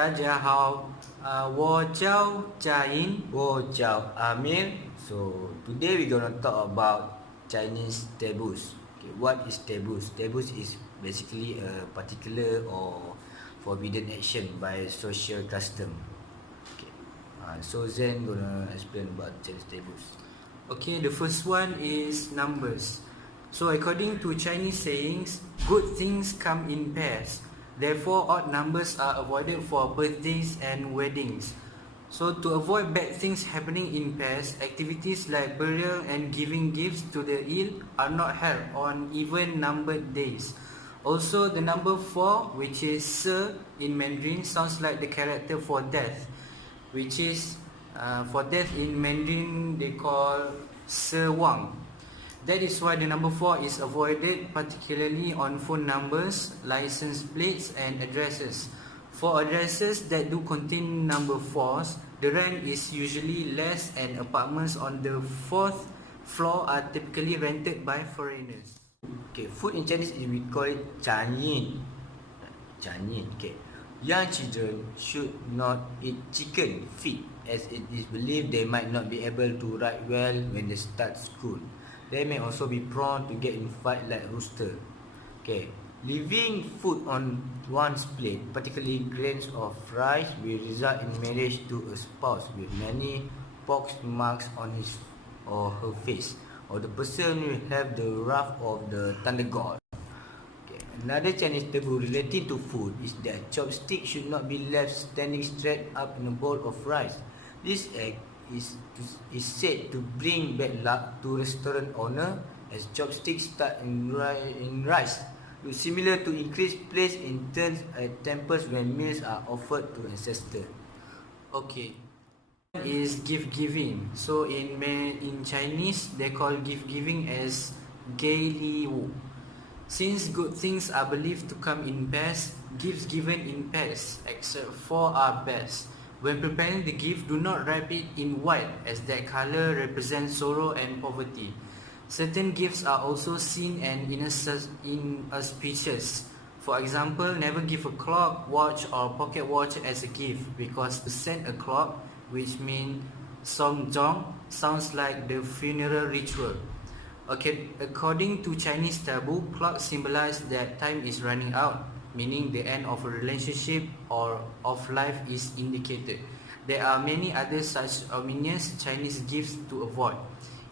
大家好，我叫佳音。我叫Amir. So today we're gonna talk about Chinese taboos. Okay, what is taboos? Taboos is basically a particular or forbidden action by social custom. Okay. So Zen gonna explain about Chinese taboos. Okay, the first one is numbers. So according to Chinese sayings, good things come in pairs. Therefore, odd numbers are avoided for birthdays and weddings. So to avoid bad things happening in pairs, activities like burial and giving gifts to the ill are not held on even numbered days. Also, the number 4, which is Se in Mandarin, sounds like the character for death, which is for death in Mandarin they call Se Wang. That is why the number 4 is avoided, particularly on phone numbers, license plates and addresses. For addresses that do contain number 4s, the rent is usually less and apartments on the 4th floor are typically rented by foreigners. Okay, food in Chinese we call it Chanyin. Chanyin. Okay. Young children should not eat chicken feet as it is believed they might not be able to write well when they start school. They may also be prone to get in fight like rooster. Okay, leaving food on one's plate, particularly grains of rice, will result in marriage to a spouse with many pox marks on his or her face, or the person will have the wrath of the thunder god. Okay, another Chinese taboo relating to food is that chopsticks should not be left standing straight up in a bowl of rice. This act is said to bring bad luck to restaurant owner as chopsticks stuck in rice, which similar to increased praise in turns at temples when meals are offered to ancestors. Okay, is gift giving. So in Chinese they call gift giving as Gei Li Wu. Since good things are believed to come in pairs, gifts given in pairs except 4 are best. When preparing the gift, do not wrap it in white as that color represents sorrow and poverty. Certain gifts are also seen and inauspicious. For example, never give a clock, watch or pocket watch as a gift because to send a clock, which means song jong, sounds like the funeral ritual. Okay, according to Chinese taboo, clock symbolize that time is running out, meaning the end of a relationship or of life is indicated. There are many other such ominous Chinese gifts to avoid.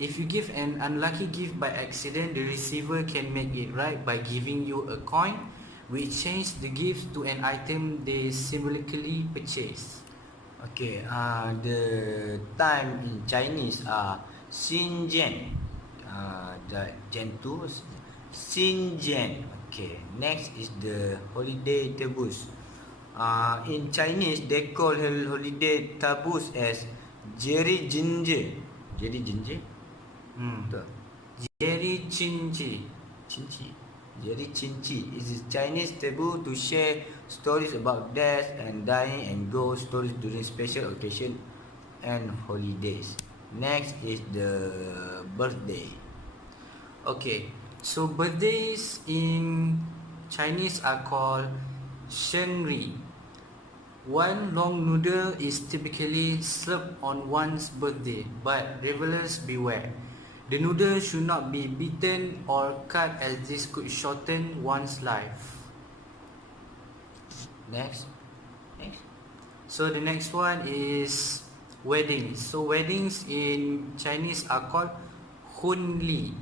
If you give an unlucky gift by accident, the receiver can make it right by giving you a coin, which change the gift to an item they symbolically purchase. Okay, the time in Chinese are Xinjian. The Gen 2, Xinjian. Okay, next is the holiday taboos. In Chinese, they call holiday taboos as Jeri Jinji. Jeri Jinji? Jeri Chinji. Chinchi. Jeri Chinchi is a Chinese taboo to share stories about death and dying and ghost stories during special occasions and holidays. Next is the birthday. Okay, so birthdays in Chinese are called Shenri. One long noodle is typically served on one's birthday, but revelers beware. The noodle should not be beaten or cut as this could shorten one's life. Next. So the next one is weddings. So weddings in Chinese are called Hunli.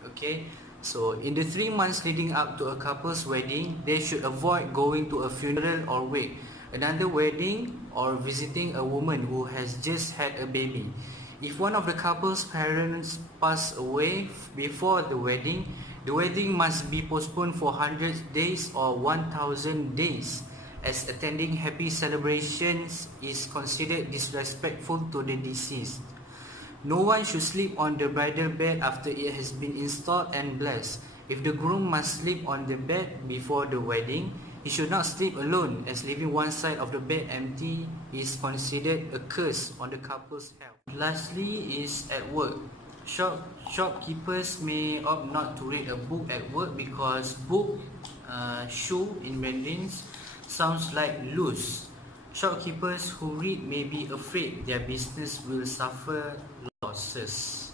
Okay, so in the 3 months leading up to a couple's wedding, they should avoid going to a funeral or wake, another wedding, or visiting a woman who has just had a baby. If one of the couple's parents pass away before the wedding must be postponed for 100 days or 1,000 days, as attending happy celebrations is considered disrespectful to the deceased. No one should sleep on the bridal bed after it has been installed and blessed. If the groom must sleep on the bed before the wedding, he should not sleep alone, as leaving one side of the bed empty is considered a curse on the couple's health. Lastly is at work. Shopkeepers may opt not to read a book at work because book, shu in Mandarin, sounds like loose. Shopkeepers who read may be afraid their business will suffer losses.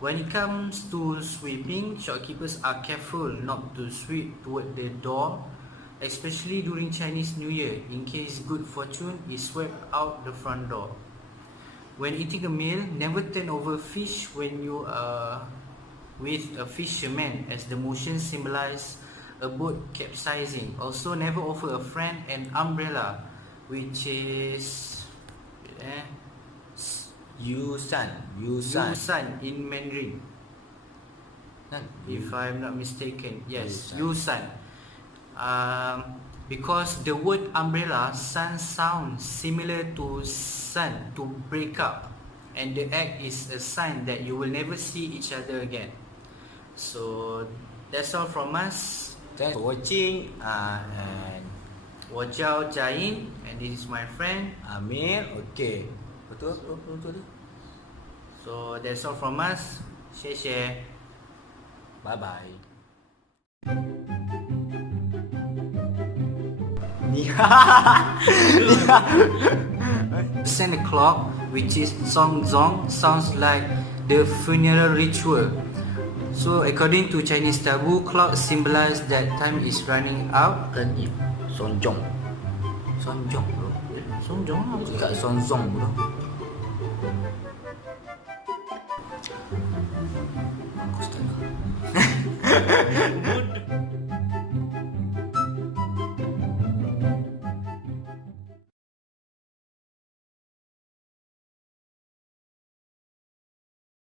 When it comes to sweeping, shopkeepers are careful not to sweep toward the door, especially during Chinese New Year, in case good fortune is swept out the front door. When eating a meal, never turn over fish when you are with a fisherman, as the motion symbolizes a boat capsizing. Also, never offer a friend an umbrella, which is Yusan in Mandarin, if I'm not mistaken. Yes, Yusan. Because the word umbrella sounds similar to sun, to break up, and the act is a sign that you will never see each other again. So that's all from us. Thanks for watching. And 我叫佳音 and this is my friend. Amir. Okay. Betul tu. So that's all from us. 谢谢。 Bye bye. Sand clock, which is Song Zong, sounds like the funeral ritual. So according to Chinese taboo, clock symbolize that time is running out. Kan ni Sonjong bro. Songjong apa? Dekat Sonjong bro. Aku start.